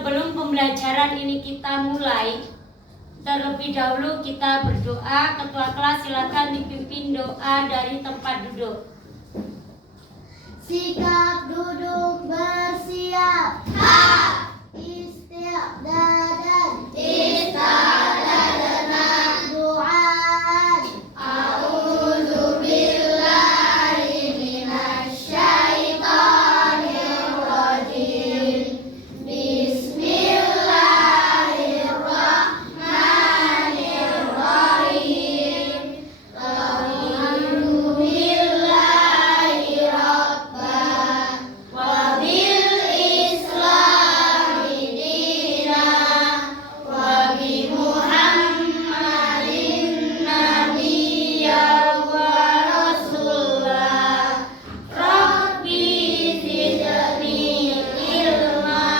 sebelum pembelajaran ini kita mulai, terlebih dahulu kita berdoa. Ketua kelas silakan dipimpin doa dari tempat duduk. Sikap duduk bersiap. Isti'dadan. Du'aan. A'udzubillahi minasyaitonirrajim. Bismillahirrahmanirrahim. Alhamdulillahi rabban wa bil islami dinan wa bi Muhammadin nabiyyan wa rasulah. Rabbi zidni ilma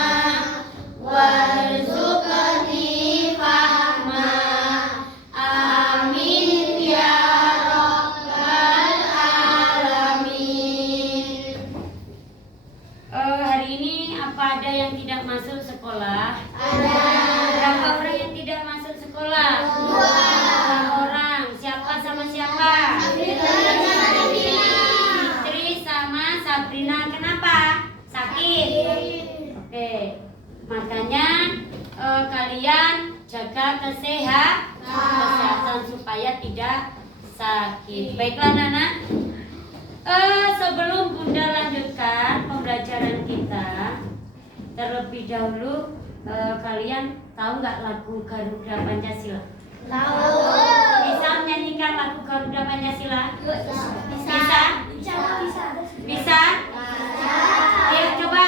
warzuqni fahma. Amin ya rabbal alamin. Hari ini apa ada yang tidak masuk sekolah? Ada. Berapa orang yang tidak masuk sekolah? 2 orang. Siapa sama siapa? Fitri sama Sabrina. Kenapa? Sakit. Oke. Makanya kalian jaga kesehatan supaya tidak sakit. Baiklah Nana. Sebelum Bunda lanjutkan pembelajaran kita, terlebih dahulu kalian tahu nggak lagu Garuda Pancasila? Tahu. Bisa menyanyikan lagu Garuda Pancasila? Bisa? Bisa? Ayo coba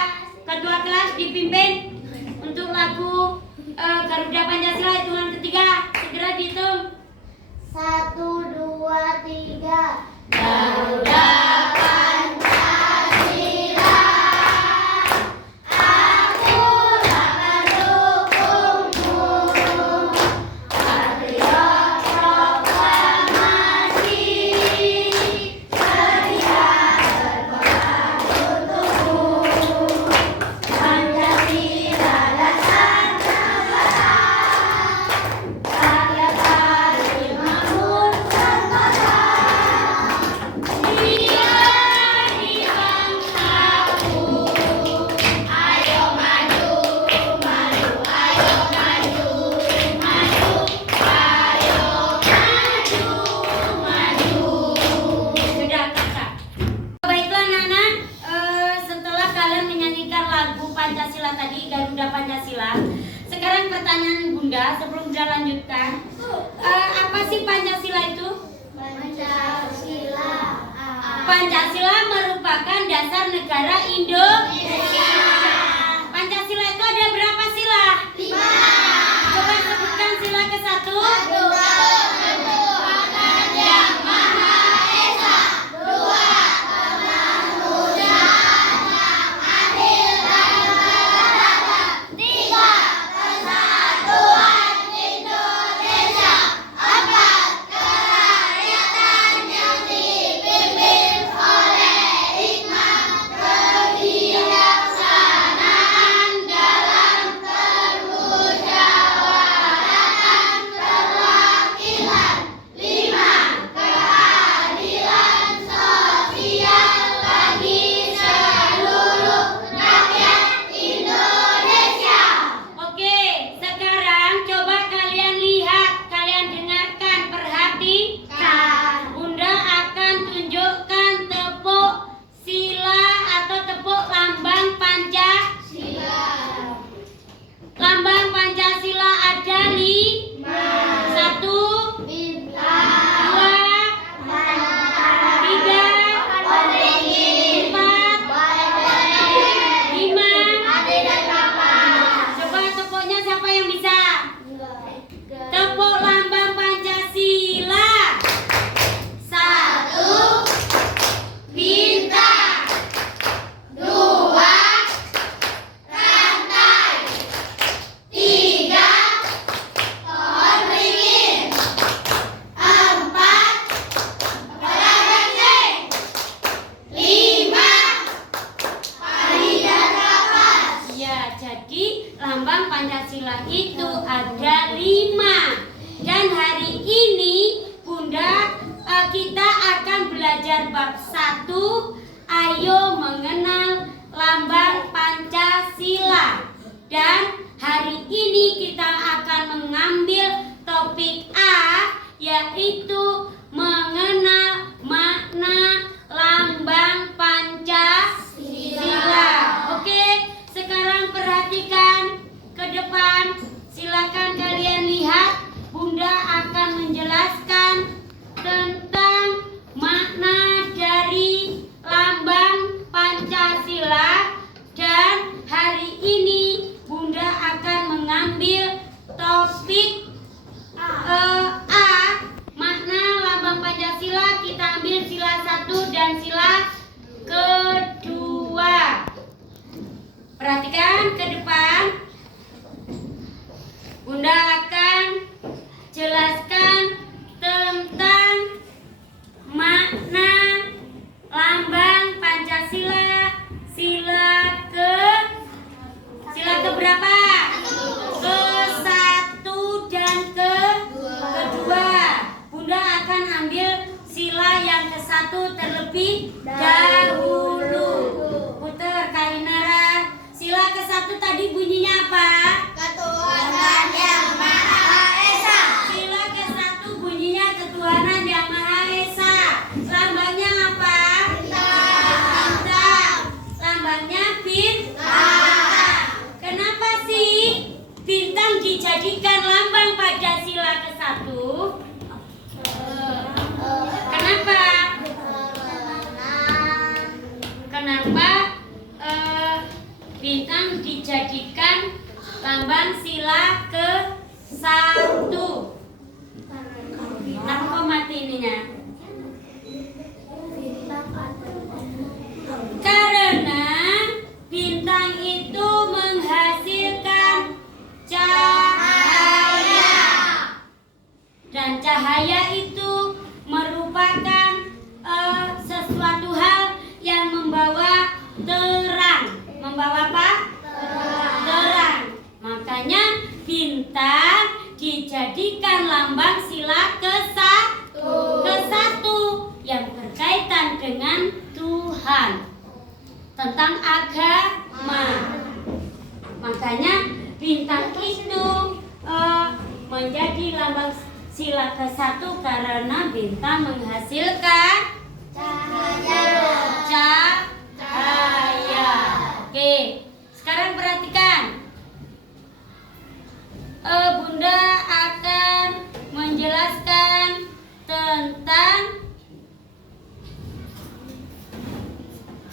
ketua kelas dipimpin untuk lagu Garuda Pancasila hitungan ketiga. Segera dihitung. 1, 2, 3. Garuda Pancasila, aku akan dukungmu. Patriot proklamasi, sedia berkorban untukmu. Pancasila dasar negara, rakyat adil makmur sentosa. Pancasila tadi, Garuda Pancasila. Sekarang pertanyaan Bunda sebelum Bunda lanjutkan. Apa sih Pancasila itu? Pancasila merupakan dasar negara Indonesia. Pancasila itu ada berapa sila? 5. Coba sebutkan sila ke-1. Yang Maha Esa. 2. Kemanusiaan yang adil dan beradab. 3. Kesatuan Indonesia. 4. Kerakyatan yang dipimpin oleh hikmah, kebijaksanaan. lambang Pancasila itu ada 5. Dan hari ini Bunda kita akan belajar bab 1. Ayo mengenal lambang Pancasila. Dan hari ini kita akan mengambil topik A, yaitu mengenal makna lambang Pancasila. Oke, sekarang perhatikan ke depan. Silakan kalian lihat. Bunda akan menjelaskan tentang makna dari lambang Pancasila. Dan hari ini Bunda akan mengambil topik A, makna lambang Pancasila. Kita ambil sila 1 dan sila kedua. Perhatikan ke depan. Bunda akan jelaskan tentang makna lambang Pancasila. Sila keberapa? Ke-1 dan kedua. Bunda akan ambil sila yang ke-1 terlebih dahulu. Putar Kainara. Sila ke-1 tadi bunyinya apa? Ketuhanan Yang Maha Esa. Sila ke-1 bunyinya ketuhanan Yang Maha Esa. Lambangnya apa? Bintang. Lambangnya bintang. Kenapa sih bintang dijadikan lambang pada sila ke-1? Kenapa? Kenapa bintang dijadikan lambang sila ke-1? Kenapa kok mati ininya? Karena bintang itu menghasilkan cahaya. Dan cahaya itu merupakan sesuatu hal yang membawa terang. Membawa apa? Terang. Makanya bintang dijadikan lambang sila ke-1 yang berkaitan dengan Tuhan, tentang agama. Makanya bintang itu menjadi lambang sila ke-1 karena bintang menghasilkan cahaya. Oke, sekarang perhatikan. Bunda akan menjelaskan tentang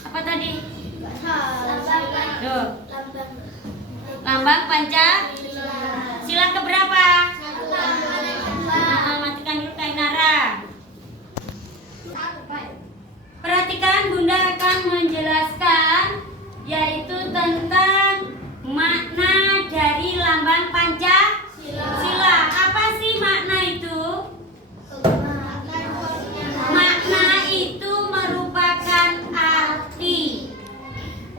apa tadi? Lambang Pancasila keberapa? Matikan dulu Kainara. Perhatikan, Bunda akan menjelaskan yaitu tentang makna dari lambang Pancasila. Apa sih makna itu? Makna itu merupakan arti.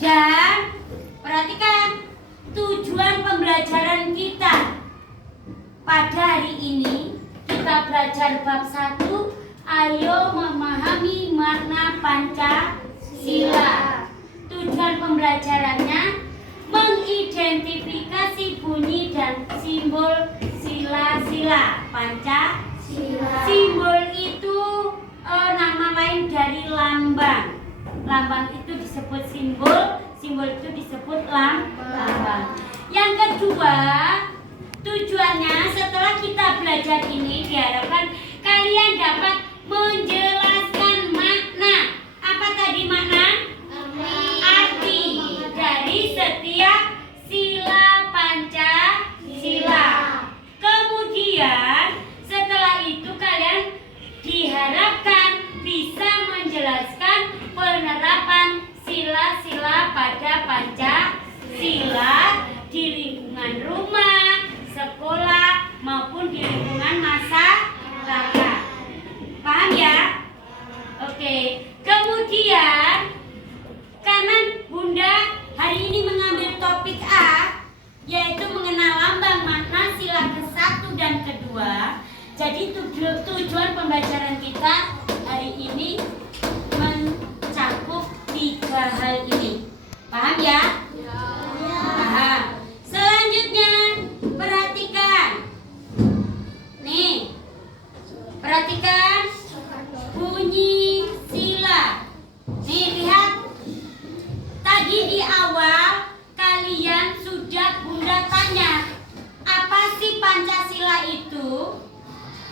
Dan perhatikan tujuan pembelajaran kita pada hari ini. Kita belajar bab 1. Ayo memahami makna Pancasila. Tujuan pembelajarannya mengidentifikasi bunyi dan simbol sila-sila Pancasila. Simbol itu nama lain dari lambang. Lambang itu disebut simbol, simbol itu disebut lambang. Yang kedua, tujuannya setelah kita belajar ini diharapkan kalian dapat menjelaskan makna. Apa tadi makna? Arti dari setiap sila Pancasila. Kemudian setelah itu kalian diharapkan bisa menjelaskan penerapan sila-sila pada Pancasila di lingkungan rumah, sekolah maupun di lingkungan masyarakat. Paham ya? Oke. Kemudian karena Bunda hari ini mengambil topik A, yaitu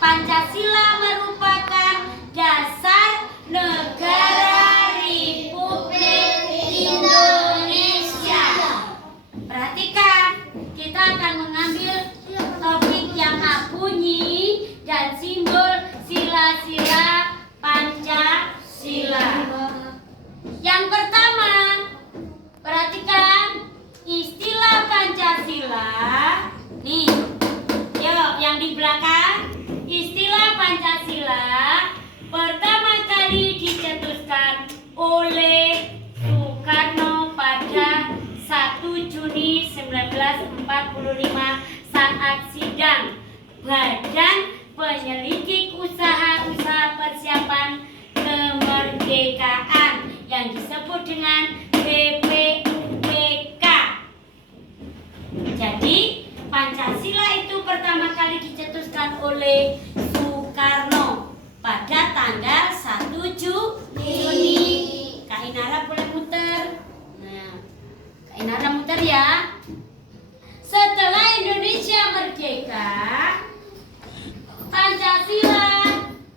Pancasila merupakan dasar negara Republik Indonesia. Perhatikan, kita akan mengambil topik yang bunyi dan simbol sila-sila Pancasila. Yang pertama, perhatikan istilah Pancasila. Nih, yuk yang di belakang. Istilah Pancasila pertama kali dicetuskan oleh Soekarno pada 1 Juni 1945 saat sidang Badan Penyelidik Usaha-usaha Persiapan Kemerdekaan yang disebut dengan BPUPK. Jadi Pancasila itu pertama kali dicetuskan oleh Soekarno pada tanggal 1 Juni. Kak Inara boleh muter. Nah, Kak Inara muter ya. Setelah Indonesia merdeka, Pancasila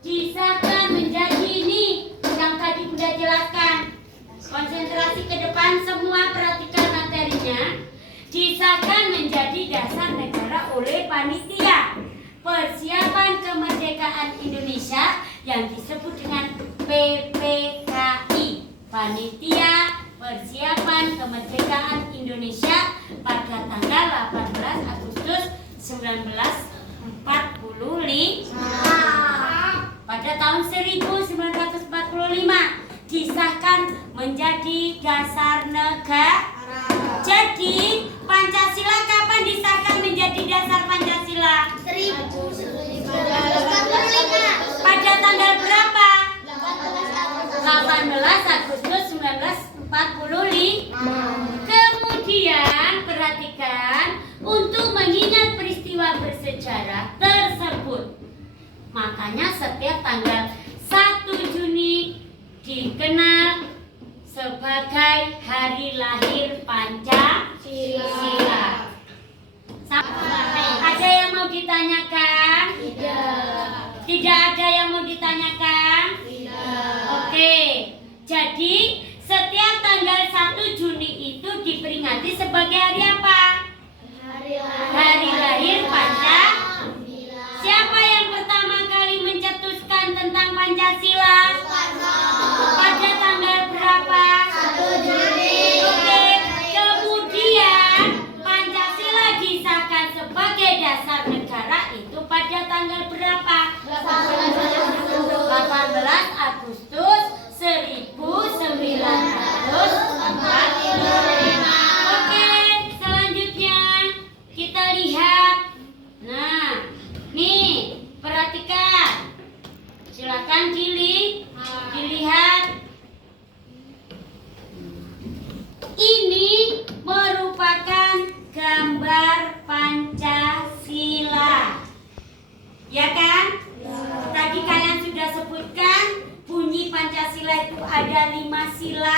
disahkan menjadi ini yang tadi Bunda jelaskan. Konsentrasi ke depan semua, perhatikan materinya. Disahkan menjadi dasar negara oleh Panitia Persiapan Kemerdekaan Indonesia yang disebut dengan PPKI, Panitia Persiapan Kemerdekaan Indonesia, pada tanggal 18 Agustus 1945. Pada tahun 1945 disahkan menjadi dasar negara. Jadi Pancasila kapan disahkan menjadi dasar Pancasila? 1945. Pada tanggal berapa? 18 Agustus 1945. Kemudian perhatikan, untuk mengingat peristiwa bersejarah tersebut, makanya setiap tanggal 1 Juni dikenal sebagai hari lahir Pancasila. Ada yang mau ditanyakan? Tidak ada yang mau ditanyakan? Oke. Jadi setiap tanggal 1 Juni itu diperingati sebagai hari apa? Hari lahir Pancasila. Siapa yang pertama kali mencetuskan tentang Pancasila? Pada tanggal berapa? 1 Juni. Oke. Kemudian Pancasila disahkan sebagai dasar negara itu pada tanggal berapa? 18 Agustus 1945. Oke, selanjutnya kita lihat. Nah, nih, perhatikan. Silakan dilihat. Ini merupakan gambar Pancasila. Ya kan? Tadi kalian sudah sebutkan bunyi Pancasila itu ada 5 sila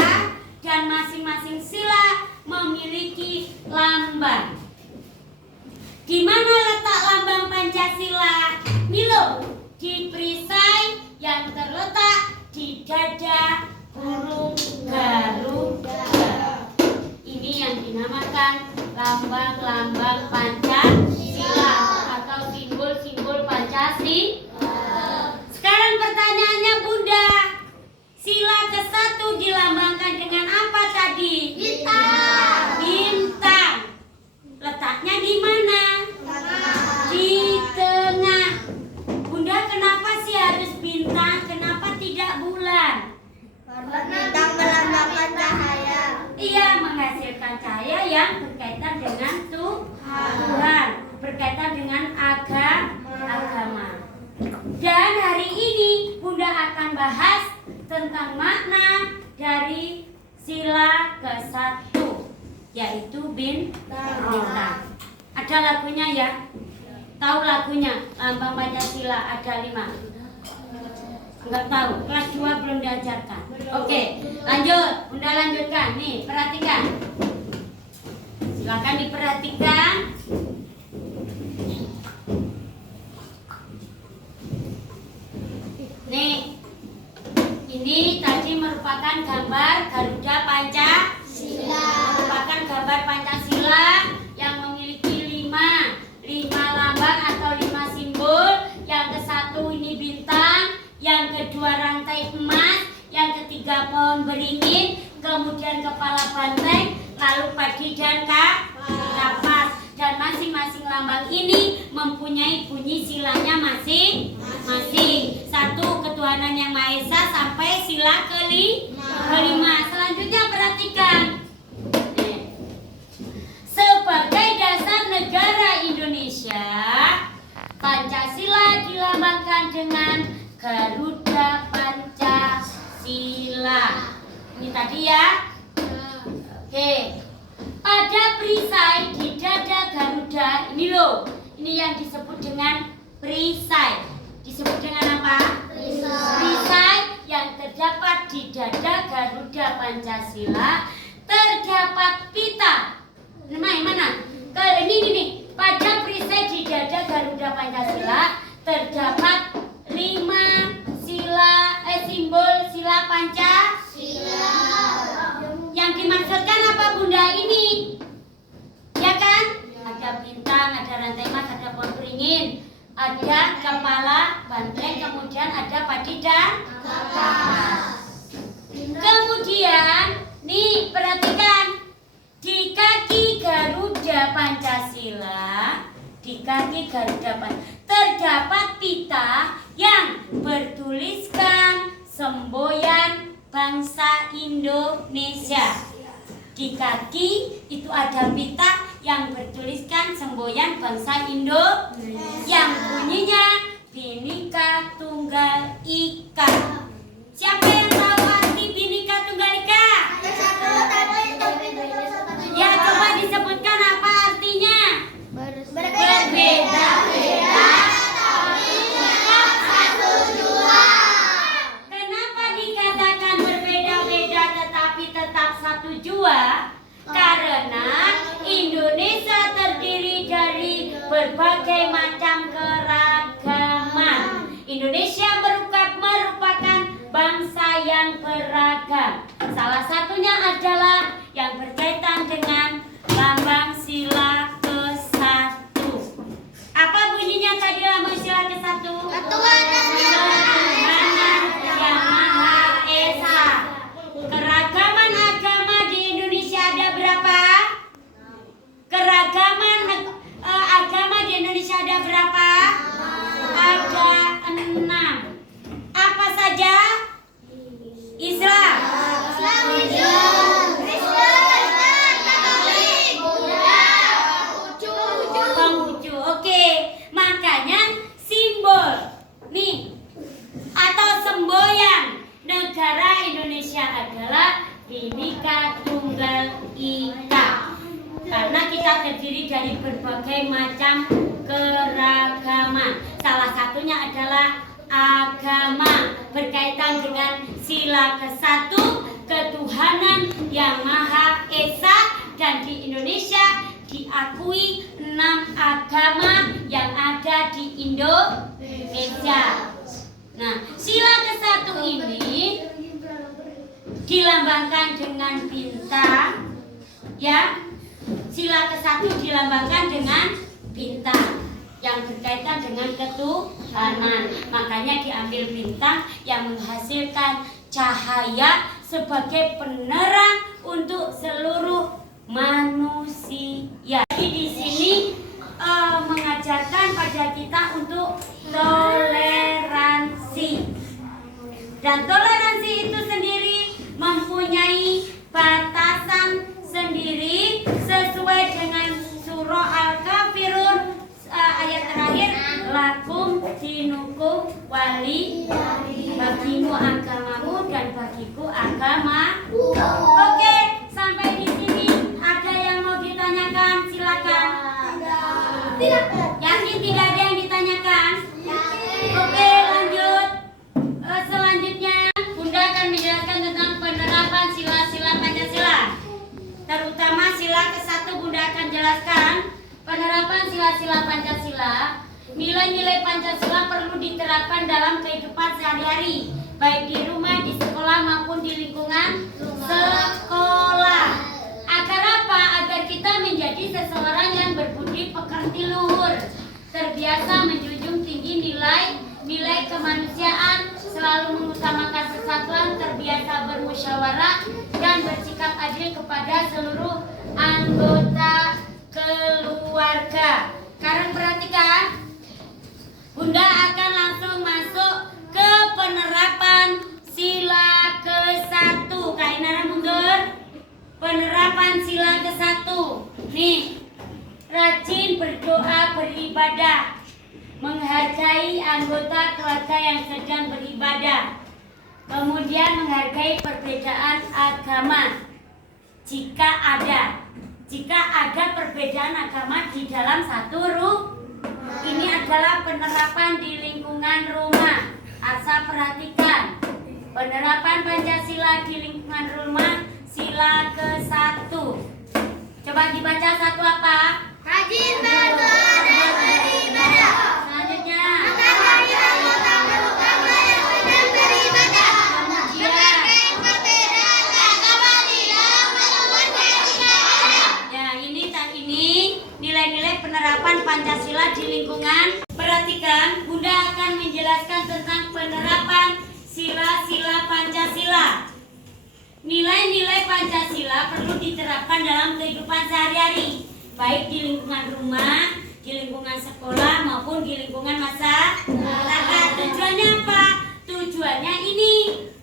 dan masing-masing sila memiliki lambang. Di mana letak lambang Pancasila? Milo, di perisai yang terletak di dada burung Garuda. Ini yang dinamakan lambang-lambang Pancasila atau simbol-simbol Pancasila. Sekarang pertanyaannya Bunda, sila ke-1 dilambangkan dengan apa tadi? Bintang. Letaknya di mana? Di tengah. Bunda, kenapa sih harus bintang? Kenapa tidak bulan? Bintang melambangkan cahaya. Iya, menghasilkan cahaya yang berkaitan dengan Tuhan, berkaitan dengan agama. Dan hari ini Bunda akan bahas tentang makna dari sila ke-1, yaitu bintang. Ada lagunya ya? Tahu lagunya? Lambang Pancasila ada 5. Enggak tahu, kelas 2 belum diajarkan. Oke, lanjut. Bunda lanjutkan. Nih, perhatikan. Silakan diperhatikan. lambang ini mempunyai bunyi silanya masing-masing. 1. Ketuhanan Yang Maha Esa sampai sila kelima. Selanjutnya perhatikan. Sebagai dasar negara Indonesia, Pancasila dilambangkan dengan Garuda Pancasila. Ini tadi ya. Oke. Pada perisai di dada Garuda, ini loh. Ini yang disebut dengan perisai. Disebut dengan apa? Perisai yang terdapat di dada Garuda Pancasila terdapat pita. Mana? Ini. Pada perisai di dada Garuda Pancasila terdapat 5 simbol sila Pancasila. Yang dimaksudkan apa Bunda ini? Ya kan? Ada bintang, ada rantai emas, ada pohon beringin, ada kepala banteng, kemudian ada padi dan kapas. Kemudian, nih perhatikan di kaki Garuda Pancasila, terdapat pita yang bertuliskan semboyan bangsa Indonesia. Di kaki itu ada pita yang bertuliskan semboyan bangsa Indonesia yang bunyinya Bhinneka Tunggal Ika. Siapa yang tahu arti Bhinneka Tunggal Ika? Ya, coba disebutkan apa artinya? Berbeda-beda tapi tetap satu jua. Kenapa dikatakan berbeda-beda tetapi tetap satu jua? Karena Indonesia terdiri dari berbagai macam keragaman. Indonesia merupakan bangsa yang beragam. Salah satunya adalah yang berkaitan dengan lambang sila ke-1. Apa bunyinya tadi lambang sila ke-1? Ketuhanan Yang Maha Esa. Keragaman agama di Indonesia ada berapa? Keragaman agama di Indonesia ada berapa? Ada 6. Apa saja? Islam, Konghucu. Oke, makanya simbol nih atau semboyan negara Indonesia adalah Bhinneka Tunggal Ika. Karena kita terdiri dari berbagai macam keragaman. Salah satunya adalah agama, berkaitan dengan sila ke-1, ketuhanan Yang Maha Esa, dan di Indonesia diakui 6 agama yang ada di Indonesia. Nah, sila ke-1 ini dilambangkan dengan bintang, ya. Sila ke-1 dilambangkan dengan bintang yang berkaitan dengan ketuhanan. Makanya diambil bintang yang menghasilkan cahaya sebagai penerang untuk seluruh manusia. Jadi di sini mengajarkan pada kita untuk toleransi. Dan toleransi itu sendiri mempunyai batasan sendiri sesuai dengan surah Al-Kafirun ayat terakhir, lakum dinukum wali, bagimu agamamu dan bagiku agama. Oke, sampai di sini ada yang mau ditanyakan? Silakan. Yakin tidak ada yang ditanyakan? Oke, lanjut. Selanjutnya Bunda akan menjelaskan tentang penerapan sila-sila Pancasila. Terutama sila ke-1 Bunda akan jelaskan penerapan sila-sila Pancasila. Nilai-nilai Pancasila perlu diterapkan dalam kehidupan sehari-hari, baik di rumah, di sekolah maupun di lingkungan sekolah. Agar apa? Agar kita menjadi seseorang yang berbudi pekerti luhur, terbiasa menjunjung tinggi nilai kemanusiaan, selalu mengutamakan persatuan, terbiasa bermusyawarah dan bersikap adil kepada seluruh anggota keluarga. Bunda akan langsung masuk ke penerapan sila ke-1. Kak Inara mundur. Penerapan sila ke-1. Nih, rajin berdoa beribadah, menghargai anggota keluarga yang sedang beribadah, kemudian menghargai perbedaan agama jika ada perbedaan agama di dalam satu ini adalah penerapan di lingkungan rumah. Asa perhatikan penerapan Pancasila di lingkungan rumah sila ke-1. Coba dibaca satu apa? Rajin berdoa dan beribadah. Selanjutnya. Menghargai anggota keluarga yang sedang beribadah. Kemudian. Perbedaan agama di dalam keluarga jika ada. Ya, ini nilai-nilai penerapan Pancasila di lingkungan. Perhatikan, Bunda akan menjelaskan tentang penerapan sila-sila Pancasila. Nilai-nilai Pancasila perlu diterapkan dalam kehidupan sehari-hari, baik di lingkungan rumah, di lingkungan sekolah maupun di lingkungan masyarakat. Tujuannya apa? Tujuannya ini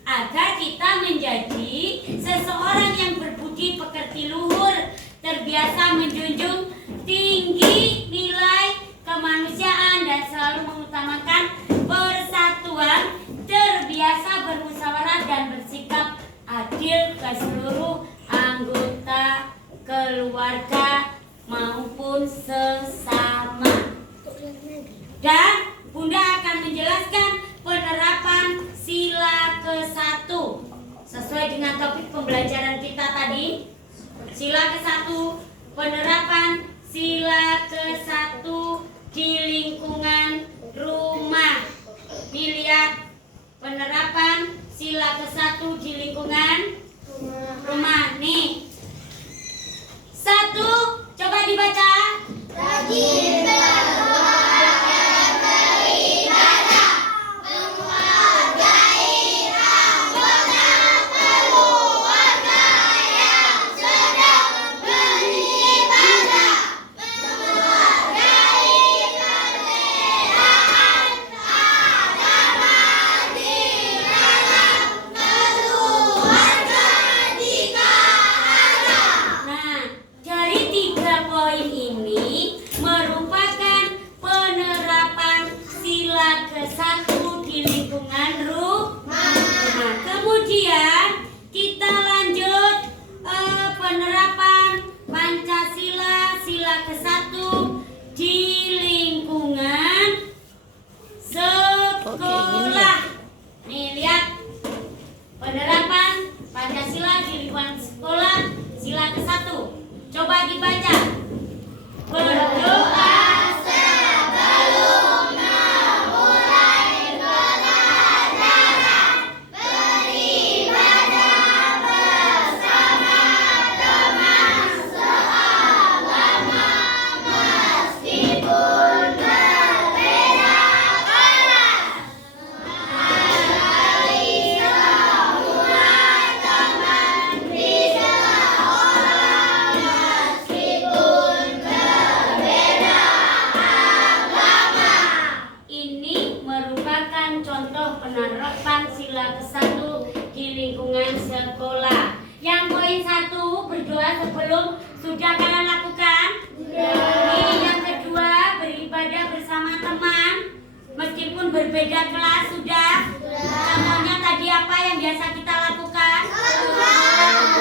agar kita menjadi seseorang yang berbudi pekerti luhur, terbiasa menjunjung tinggi nilai kemanusiaan dan selalu mengutamakan persatuan, terbiasa bermusyawarah dan bersikap adil ke seluruh anggota keluarga maupun sesama. Dan Bunda akan menjelaskan penerapan sila ke-1 sesuai dengan topik pembelajaran kita tadi. Sila ke-1, penerapan sila ke-1 di lingkungan rumah. Nih lihat, penerapan sila ke-1 di lingkungan rumah. Nih, 1, coba dibaca. Rajin berdoa dan beribadah. Menghargai anggota keluarga yang sedang beribadah. Menghargai perbedaan agama di dalam keluarga jika ada. Nah, dari 3 poin ini merupakan penerapan sila ke-1 di lingkungan rumah. Nah, kemudian kita lanjut penerapan Pancasila sila ke-1 di lingkungan sekolah. Nih lihat, penerapan Pancasila di lingkungan sekolah sila ke-1. Coba dibaca. Berdoa Sebelum memulai pelajaran, beribadah bersama teman seagama meskipun berbeda kelas. Menghargai semua teman di sekolah meskipun berbeda agama. ini merupakan contoh penerapan sila ke-1 di lingkungan sekolah. Yang poin 1, berdoa sebelum, sudah kalian lakukan? Ini yang kedua, beribadah bersama teman meskipun berbeda kelas, sudah? Contohnya tadi apa yang biasa kita lakukan?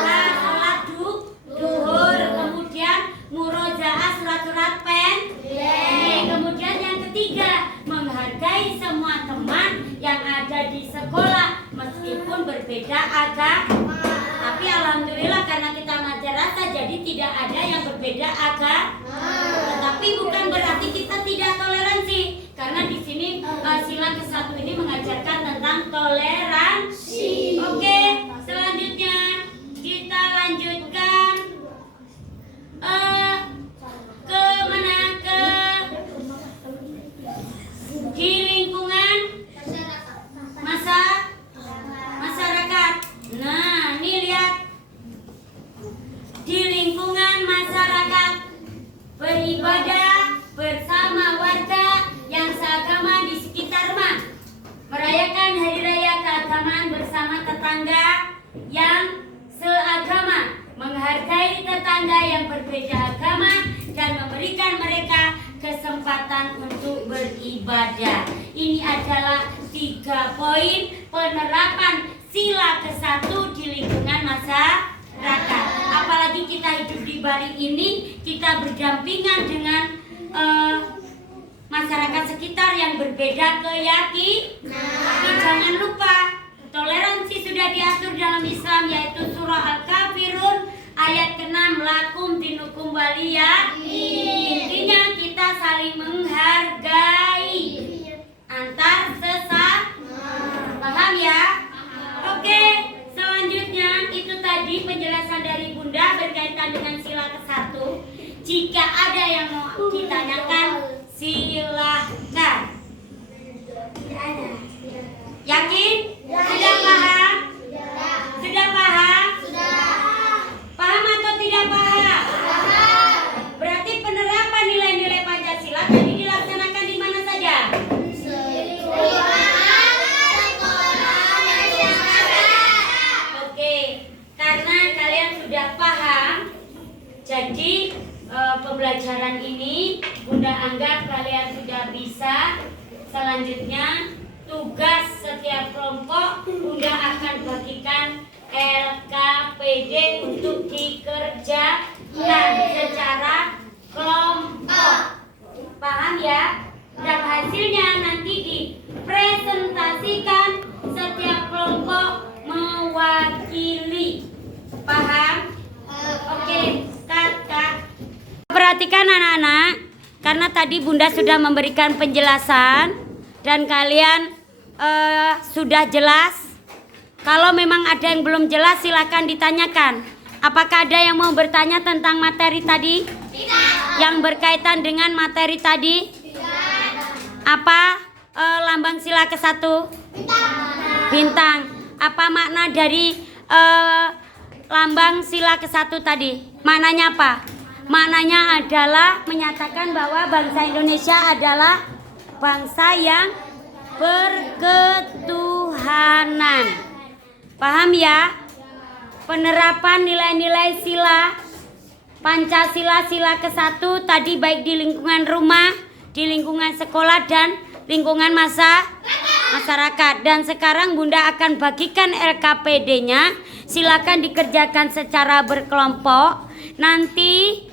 Nah, sholat duhur, kemudian murojaah surat-surat pendek. Kemudian yang ketiga, menghargai semua teman yang ada di sekolah meskipun berbeda agama. Tapi alhamdulillah karena kita madrasah jadi tidak ada yang berbeda agama. Tetapi bukan berarti kita tidak toleransi, karena di sini sila ke-1 ini mengajarkan tentang toleransi. Oke, selanjutnya kita lanjutkan ke mana? Di lingkungan masyarakat. Nah, ini lihat, di lingkungan masyarakat beribadah bersama warga yang seagama di merayakan hari raya keagamaan bersama tetangga yang seagama, menghargai tetangga yang berbeda agama dan memberikan mereka kesempatan untuk beribadah. Ini adalah 3 poin penerapan sila ke-1 di lingkungan masyarakat. Apalagi kita hidup di Bali ini, kita berdampingan dengan masyarakat sekitar yang berbeda keyakinan. Tapi jangan lupa, toleransi sudah diatur dalam Islam, yaitu surah Al-Kafirun ayat ke-6, lakum dinukum waliya. Intinya kita saling menghargai antar sesama. Paham ya? Oke, selanjutnya itu tadi penjelasan dari Bunda berkaitan dengan sila ke-1. Jika ada yang mau ditanyakan, silakan. Yakin? Sudah paham? Sudah paham? Paham atau tidak paham? Berarti penerapan nilai-nilai Pancasila tadi dilaksanakan di mana saja? Oke, karena kalian sudah paham, jadi pembelajaran ini Bunda anggap kalian sudah bisa. Selanjutnya tugas setiap kelompok Bunda akan bagikan LKPD untuk dikerjakan secara kelompok. Paham ya? Dan hasilnya nanti dipresentasikan, setiap kelompok mewakili. Paham? Oke, Kak. Perhatikan anak-anak, karena tadi Bunda sudah memberikan penjelasan dan kalian sudah jelas. Kalau memang ada yang belum jelas, silakan ditanyakan. Apakah ada yang mau bertanya tentang materi tadi? Tidak. Yang berkaitan dengan materi tadi? Tidak. Apa lambang sila ke-1? Bintang. Apa makna dari lambang sila ke-1 tadi? Maknanya apa? Maknanya adalah menyatakan bahwa bangsa Indonesia adalah bangsa yang berketuhanan. Paham ya? Penerapan nilai-nilai sila Pancasila sila ke-1 tadi baik di lingkungan rumah, di lingkungan sekolah dan lingkungan masyarakat. Dan sekarang Bunda akan bagikan LKPD-nya. Silakan dikerjakan secara berkelompok. Nanti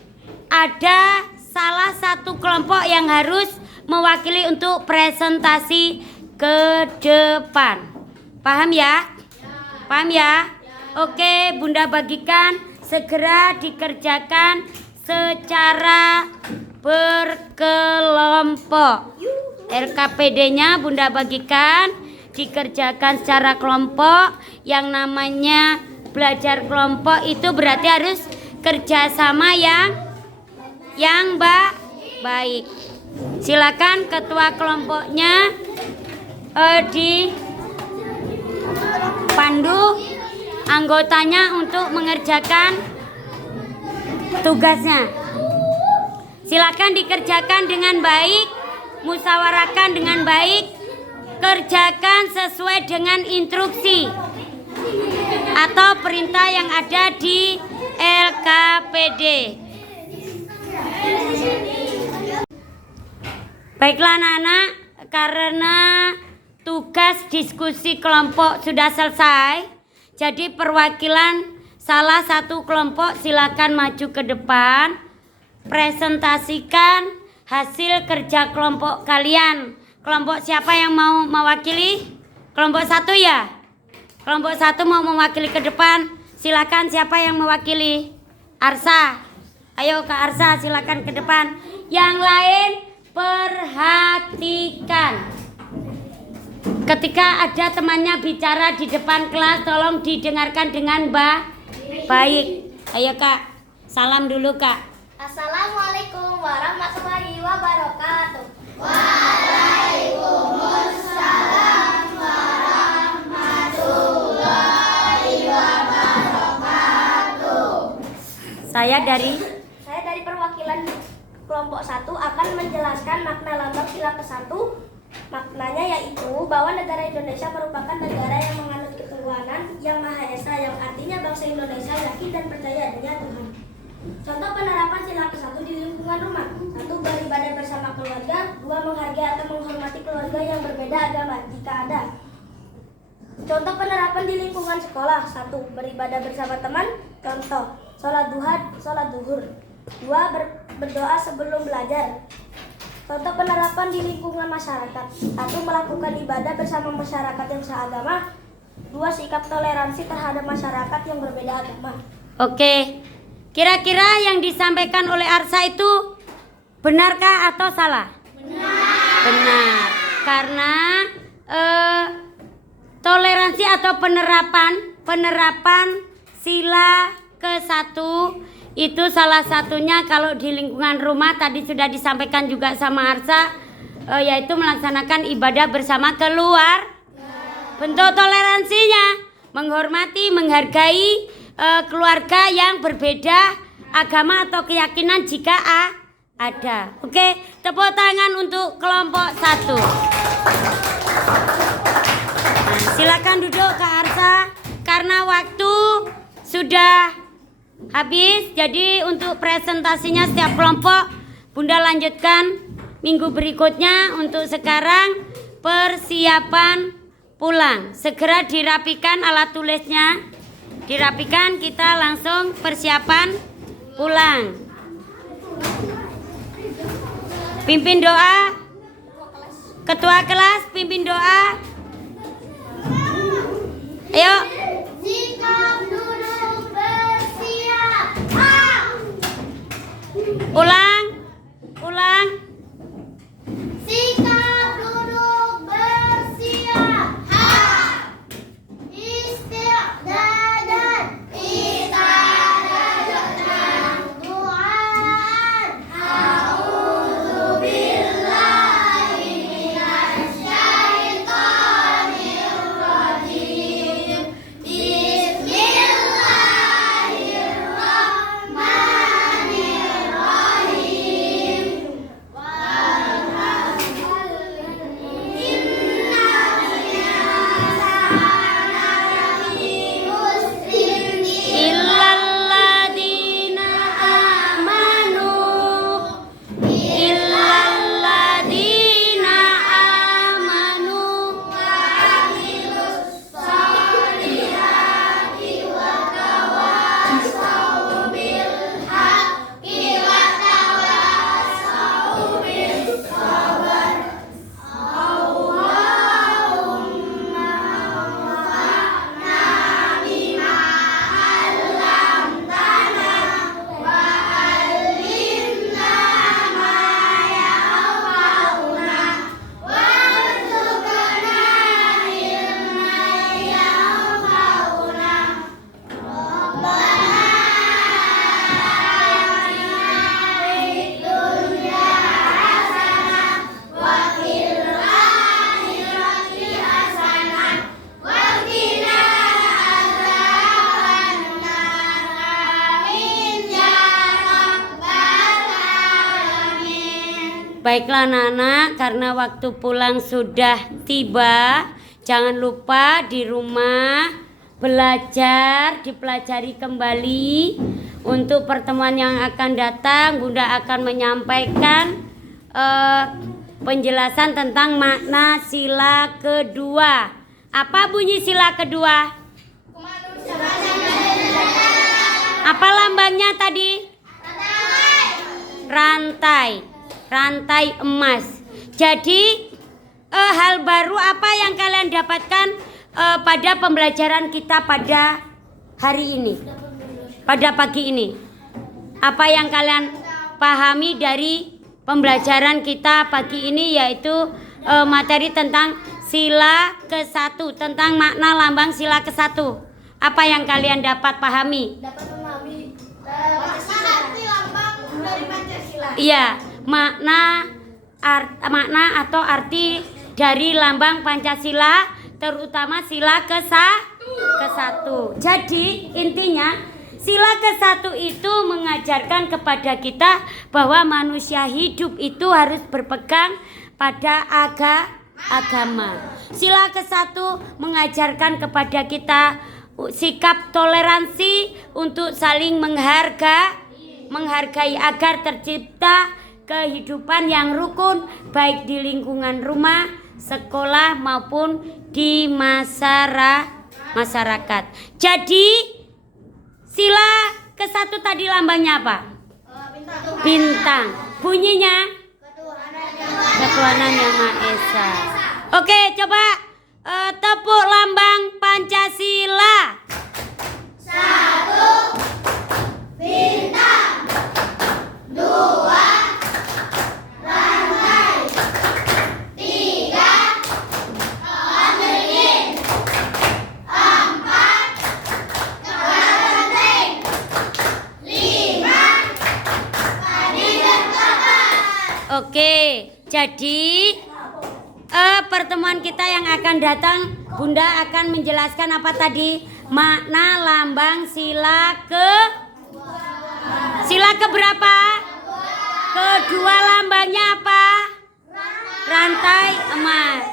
ada salah satu kelompok yang harus mewakili untuk presentasi ke depan. Paham ya? Paham ya? Oke, Bunda bagikan, segera dikerjakan secara berkelompok. LKPD-nya Bunda bagikan, dikerjakan secara kelompok. Yang namanya belajar kelompok itu berarti harus kerjasama yang baik. Silakan ketua kelompoknya dipandu anggotanya untuk mengerjakan tugasnya. Silakan dikerjakan dengan baik, musyawarahkan dengan baik, kerjakan sesuai dengan instruksi atau perintah yang ada di LKPD. Baiklah anak-anak, karena tugas diskusi kelompok sudah selesai, jadi perwakilan salah satu kelompok silakan maju ke depan, presentasikan hasil kerja kelompok kalian. Kelompok siapa yang mau mewakili? Kelompok 1 ya? Kelompok 1 mau mewakili ke depan. Silakan, siapa yang mewakili? Arsa. Ayo Kak Arsa, silakan ke depan. Yang lain perhatikan. Ketika ada temannya bicara di depan kelas, tolong didengarkan dengan baik. Ayo Kak, salam dulu Kak. Assalamualaikum warahmatullahi wabarakatuh. Waalaikumsalam warahmatullahi wabarakatuh. Saya dari perwakilan kelompok 1 akan menjelaskan makna lambang sila ke-1 Maknanya yaitu bahwa negara Indonesia merupakan negara yang menganut ketuhanan yang Maha Esa, yang artinya bangsa Indonesia yakin dan percaya adanya Tuhan. Contoh penerapan sila ke-1 di lingkungan rumah. 1. Beribadah bersama keluarga. 2. Menghargai atau menghormati keluarga yang berbeda agama jika ada. Contoh penerapan di lingkungan sekolah. 1. Beribadah bersama teman. Contoh sholat duha, sholat duhur. 2. Berdoa sebelum belajar. Contoh penerapan di lingkungan masyarakat. 1. Melakukan ibadah bersama masyarakat yang seagama. 2. Sikap toleransi terhadap masyarakat yang berbeda agama. Oke. Kira-kira yang disampaikan oleh Arsa itu benarkah atau salah? Benar. Karena toleransi atau penerapan sila ke-1 itu salah satunya kalau di lingkungan rumah tadi sudah disampaikan juga sama Arsa, yaitu melaksanakan ibadah bersama keluarga. Bentuk toleransinya menghormati, menghargai keluarga yang berbeda agama atau keyakinan jika ada. Oke, tepuk tangan untuk kelompok 1. Nah, silakan duduk Kak Arsa karena waktu sudah habis. Jadi untuk presentasinya setiap kelompok Bunda lanjutkan minggu berikutnya. Untuk sekarang persiapan pulang. Segera dirapikan alat tulisnya. Dirapikan, kita langsung persiapan pulang. Pimpin doa. Ketua kelas pimpin doa. Ayo. Sikap duduk bersiap. Ulang. Sikap duduk bersiap. Isti'dadan. Du'aan. A'udzu billahi minasy syaithanir rajim. Illalladzina amanu. Illalladzina amanu. Baiklah anak-anak, karena waktu pulang sudah tiba, jangan lupa di rumah belajar, dipelajari kembali. Untuk pertemuan yang akan datang, Bunda akan menyampaikan penjelasan tentang makna sila kedua. Apa bunyi sila kedua? Apa lambangnya tadi? Rantai emas. Jadi hal baru apa yang kalian dapatkan pada pembelajaran kita pada hari ini, pada pagi ini? Apa yang kalian pahami dari pembelajaran kita pagi ini, yaitu materi tentang sila ke-1, tentang makna lambang sila ke-1. Apa yang kalian dapat pahami? Dapat memahami arti lambang dari Pancasila. Iya, makna atau arti dari lambang Pancasila, terutama sila ke-1. Jadi intinya sila ke-1 itu mengajarkan kepada kita bahwa manusia hidup itu harus berpegang pada agama. Sila ke-1 mengajarkan kepada kita sikap toleransi untuk saling menghargai agar tercipta kehidupan yang rukun baik di lingkungan rumah, sekolah maupun di masyarakat. Jadi sila ke-1 tadi lambangnya apa? Bintang. Bunyinya ketuhanan yang Maha Esa. Oke, coba tepuk lambang Pancasila. 1. Bintang. 2. Rantai. 3. Pohon beringin. 4. Kepala penting. 5. Padi dan kapas. Oke, jadi pertemuan kita yang akan datang, Bunda akan menjelaskan apa tadi? Makna lambang sila keberapa? Kedua, lambangnya apa? Rantai emas.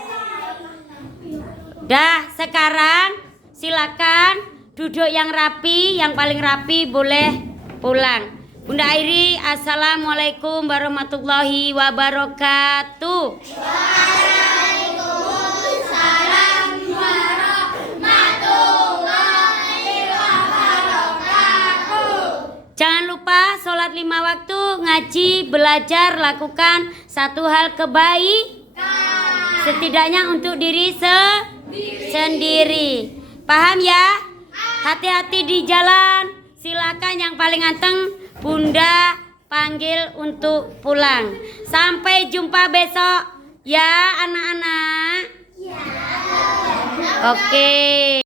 Dah, sekarang silakan duduk yang rapi, yang paling rapi boleh pulang. Bunda Airi, assalamualaikum warahmatullahi wabarakatuh. Waalaikumsalam warahmatullahi wabarakatuh. Jangan lupa sholat 5 waktu, ngaji, belajar, lakukan satu hal kebaikan. Setidaknya untuk diri sendiri. Paham ya? Hati-hati di jalan. Silakan yang paling anteng Bunda panggil untuk pulang. Sampai jumpa besok ya anak-anak. Oke.